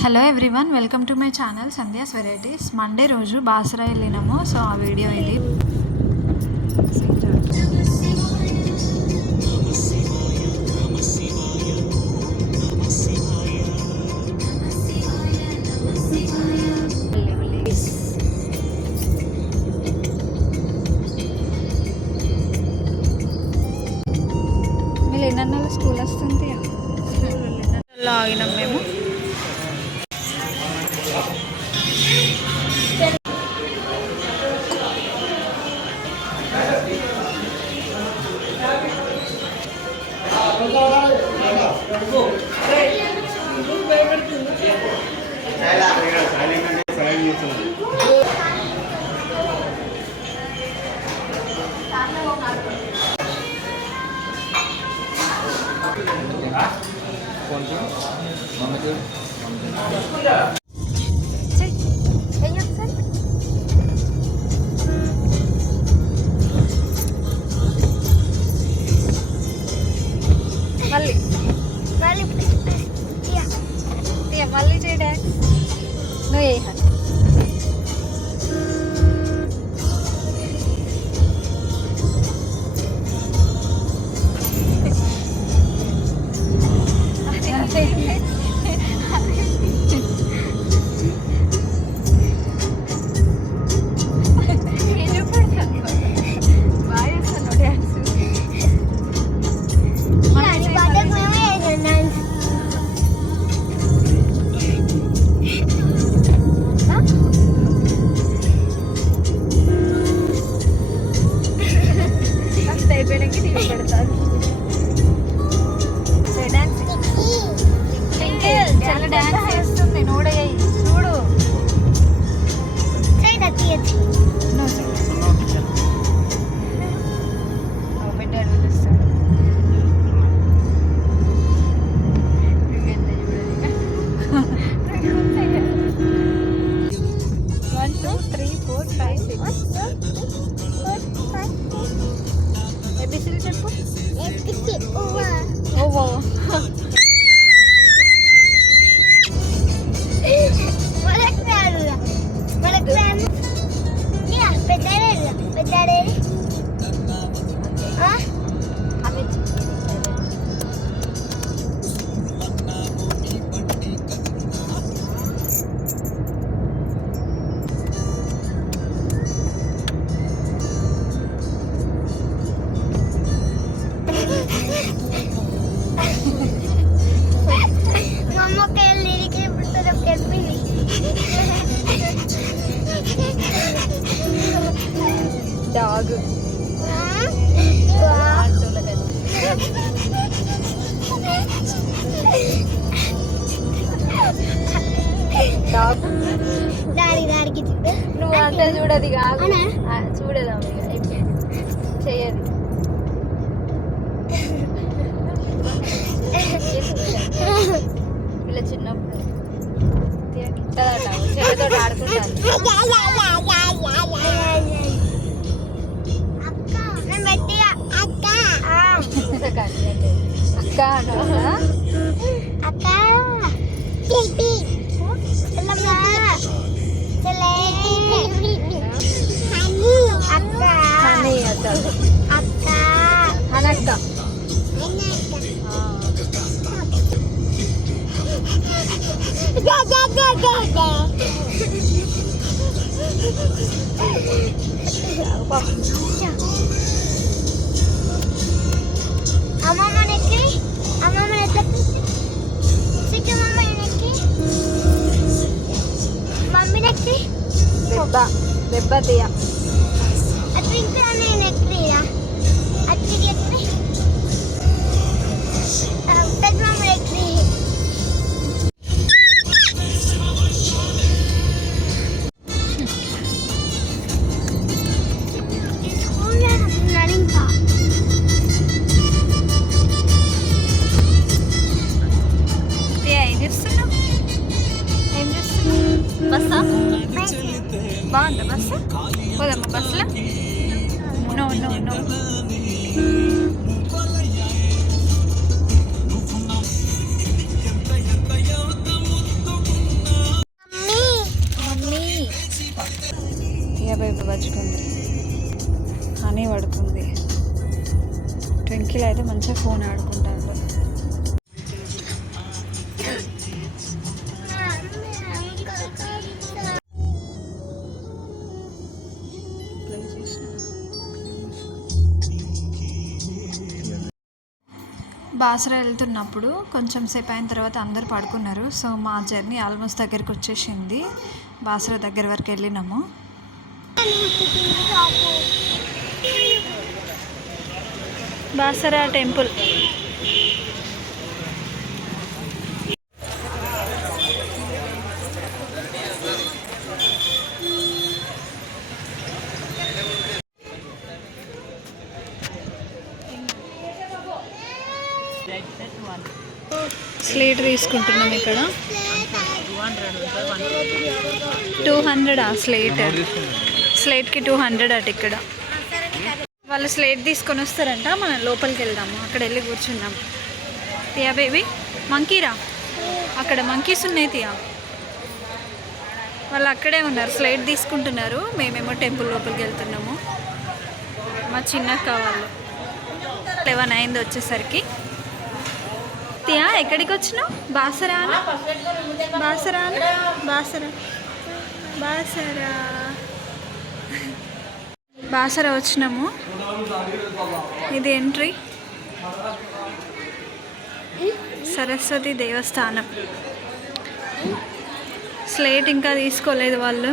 Hello everyone welcome to my channel Sandhya's varieties Monday రోజు బాసరా వెళ్ళినాము so ఆ video ఇది. మీరు ఎన్నో స్కూల్ వస్తుంది ఆగినాం మేము. మళ్ళీ. తీయ, మళ్ళీ చేయ డాన్స్ నువ్వు చేయ ಸ್ವಲ್ಪ Da da da da da. Ama maneki, ama maneki. Sike mama maneki. Mummy neki. Debba, debba tia. Attinka ne neki ya. Attinka. Debba mama బాగుందా బస్సు? పోదమ్మా బస్సులో? No no no. హనీ అయితే మంచిగా ఫోన్ ఆడుకుంటారు. బాసరా వెళ్తున్నప్పుడు కొంచెం సేపు అయిన తర్వాత అందరు పడుకున్నారు. సో మా జర్నీ ఆల్మోస్ట్ దగ్గరికి వచ్చేసింది. బాసరా దగ్గర వరకు వెళ్ళినాము. బాసరా టెంపుల్. స్లేట్ తీసుకుంటున్నాం ఇక్కడ. టూ హండ్రెడ్ ఆ స్లేట్? స్లేట్కి టూ హండ్రెడ్ అటు ఇక్కడ. వాళ్ళు స్లేట్ తీసుకొని వస్తారంట మనం లోపలికి వెళ్దాము. అక్కడ వెళ్ళి కూర్చుందాం తియా బేబీ? మంకీరా అక్కడ మంకీస్ ఉన్నాయి తియా. వాళ్ళు అక్కడే ఉన్నారు స్లేట్ తీసుకుంటున్నారు. మేమేమో టెంపుల్ లోపలికి వెళ్తున్నాము. మా చిన్నక్క వాళ్ళు. లెవెన్ అయింది వచ్చేసరికి. తియా ఎక్కడికి వచ్చినావు? బాసరా బాసరా బాసరా. బాసరా. బాసరా వచ్చినాము. ఇది ఎంట్రీ. సరస్వతి దేవస్థానం. స్లేట్ ఇంకా తీసుకోలేదు వాళ్ళు.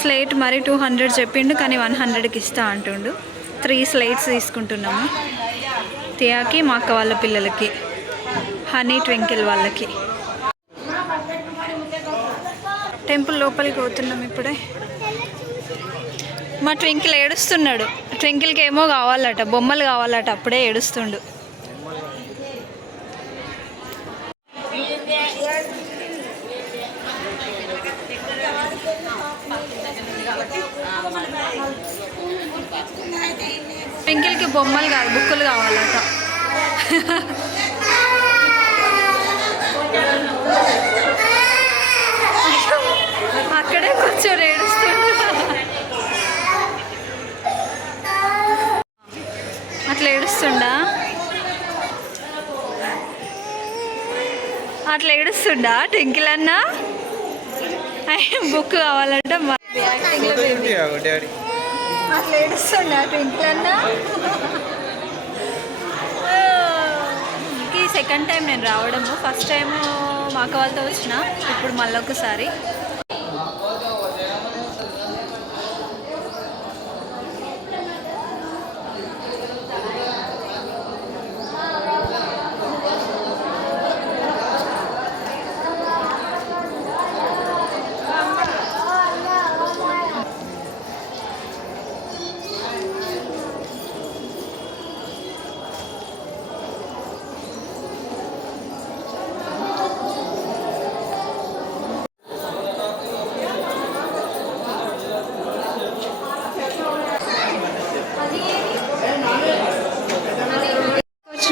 స్లేట్ మరి టూ హండ్రెడ్ చెప్పిండు కానీ వన్ హండ్రెడ్కి ఇస్తా అంటుండు. త్రీ స్లేట్స్ తీసుకుంటున్నాము. తియాకి మా అక్క వాళ్ళ పిల్లలకి. హనీ ట్వింకిల్ వాళ్ళకి. టెంపుల్ లోపలికి పోతున్నాం ఇప్పుడే. మా ట్వింకిల్ ఏడుస్తున్నాడు. ట్వింకిల్కి ఏమో కావాలట బొమ్మలు కావాలట అప్పుడే ఏడుస్తుండు. ట్వింకిల్కి బొమ్మలు కాదు బుక్కులు కావాలట అక్కడే కూర్చొని ఏడుస్తుండు అట్లా ఏడుస్తుండా అట్లా ఏడుస్తుండా ట్వింకిల్ అన్న? బుక్ కావాలంట మా యాక్టింగ్లో baby. డాడీ అట్లా ఏడుస్తుండా? ట్వింకిల్ అన్న? ఈ సెకండ్ టైం నేను రావడము. ఫస్ట్ టైం మా అక్క వాళ్ళతో వచ్చిన. ఇప్పుడు మళ్ళీ ఒకసారి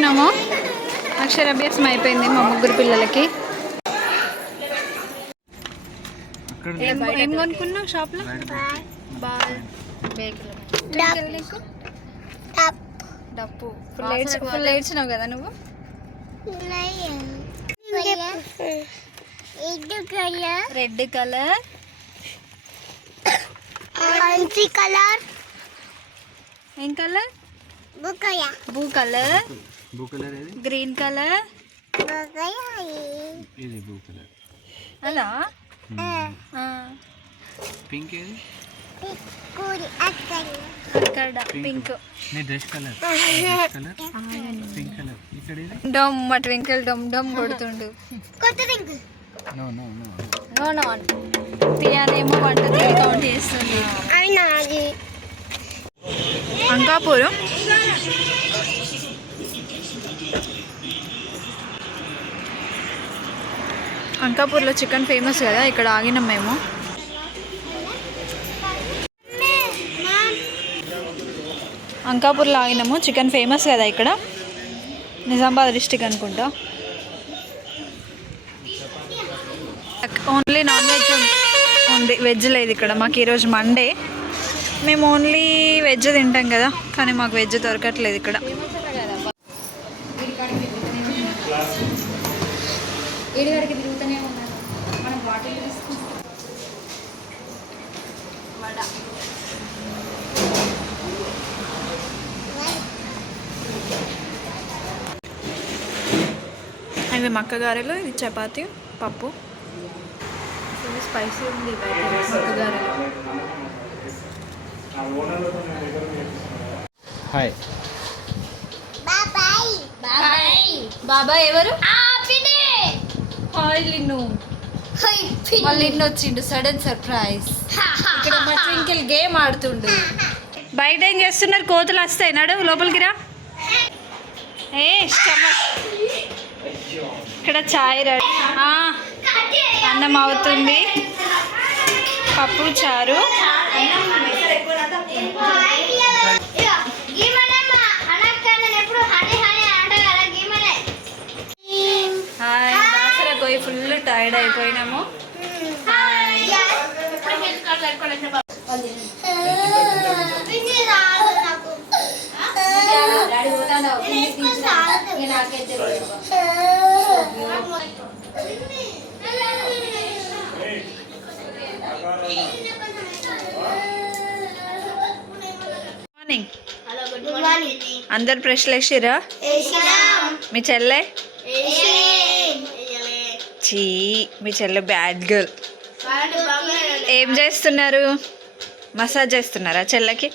వచ్చినాము. అక్షరాభ్యాసం అయిపోయింది మా ముగ్గురు పిల్లలకి. ఏం ఏం కొనుక్కున్నావు షాప్లో? బాల్. డప్పు. ఫుల్ ఏడ్చి ఫుల్ ఏడ్చినావు కదా నువ్వు? Red colour. మంచి కలర్. ఏం కలర్? బుక్కయ బ్లూ కలర్. బ్లూ కలర్ ఏది? గ్రీన్ కలర్ ఇది బ్లూ కలర్ అలా? ఆ, పింక్ ఏది? కూడి అక్కడ అక్కడ పింక్ నీ dress colour colour pink colour ఇక్కడ ఏది డమ్ మా ట్వింకిల్ డమ్ డమ్ కొడుతుండు. కొత్త ring no no no no no తియానేమో వంట త్రీ కౌంట్ చేస్తుంది. అవి నాది. అంకాపూర్? అంకాపూర్లో చికెన్ ఫేమస్ కదా ఇక్కడ ఆగినాం మేము. అంకాపూర్లో ఆగినాము చికెన్ ఫేమస్ కదా ఇక్కడ. నిజామాబాద్ డిస్టిక్ అనుకుంటా. ఓన్లీ నాన్ వెజ్ ఉంది. వెజ్ లేదు ఇక్కడ. మాకు ఈరోజు మండే మేము ఓన్లీ వెజ్ తింటాం కదా కానీ మాకు వెజ్ దొరకట్లేదు ఇక్కడ. ఏడు ఇవి మక్క గారెలు ఇది చపాతి పప్పు. స్పైసీ ఉంది మక్క గారెలు హాయ్ బాబాయ్. బాబాయ్. బాబా ఎవరు? హాయ్ లిన్ను మళ్ళీ లిన్ను వచ్చిండు సడన్ సర్ప్రైజ్ ఇక్కడ మా ట్వింకిల్ గేమ్ ఆడుతుండు. బయట ఏం చేస్తున్నారు? కోతులు వస్తాయి. నడు లోపలికి రా. ఏ స్టమక్ ఇక్కడ చాయ్ రెడీ. ఆ, అన్నం అవుతుంది. పప్పు చారు. హాయ్ దాసరా పోయి ఫుల్ టైర్డ్ అయిపోయినాము. మార్నింగ్ అందరు బ్రష్లు వేసిరా మీ చెల్లె? చీ మీ చెల్లె బ్యాడ్ గర్ల్. ఏం చేస్తున్నారు? మసాజ్ చేస్తున్నారా చెల్లెకి?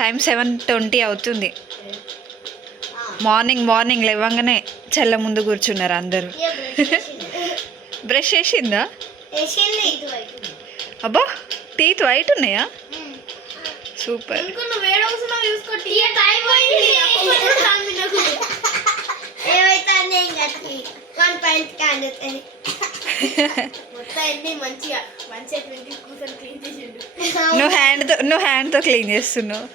టైం సెవెన్ ట్వంటీ అవుతుంది. మార్నింగ్ మార్నింగ్ లేవంగానే చెల్ల ముందు కూర్చున్నారు అందరూ. బ్రష్ చేసిందా? అబ్బా టీత్ వైట్ ఉన్నాయా? సూపర్ నువ్వు హ్యాండ్తో నువ్వు హ్యాండ్తో క్లీన్ చేస్తున్నావు.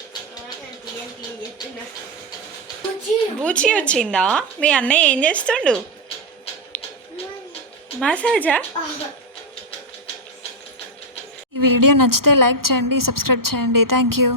బూచి వచ్చిందా మీ అన్నయ్య ఏం చేస్తుండు? మసాజా? ఈ వీడియో నచ్చితే లైక్ చేయండి సబ్స్క్రైబ్ చేయండి. Thank you.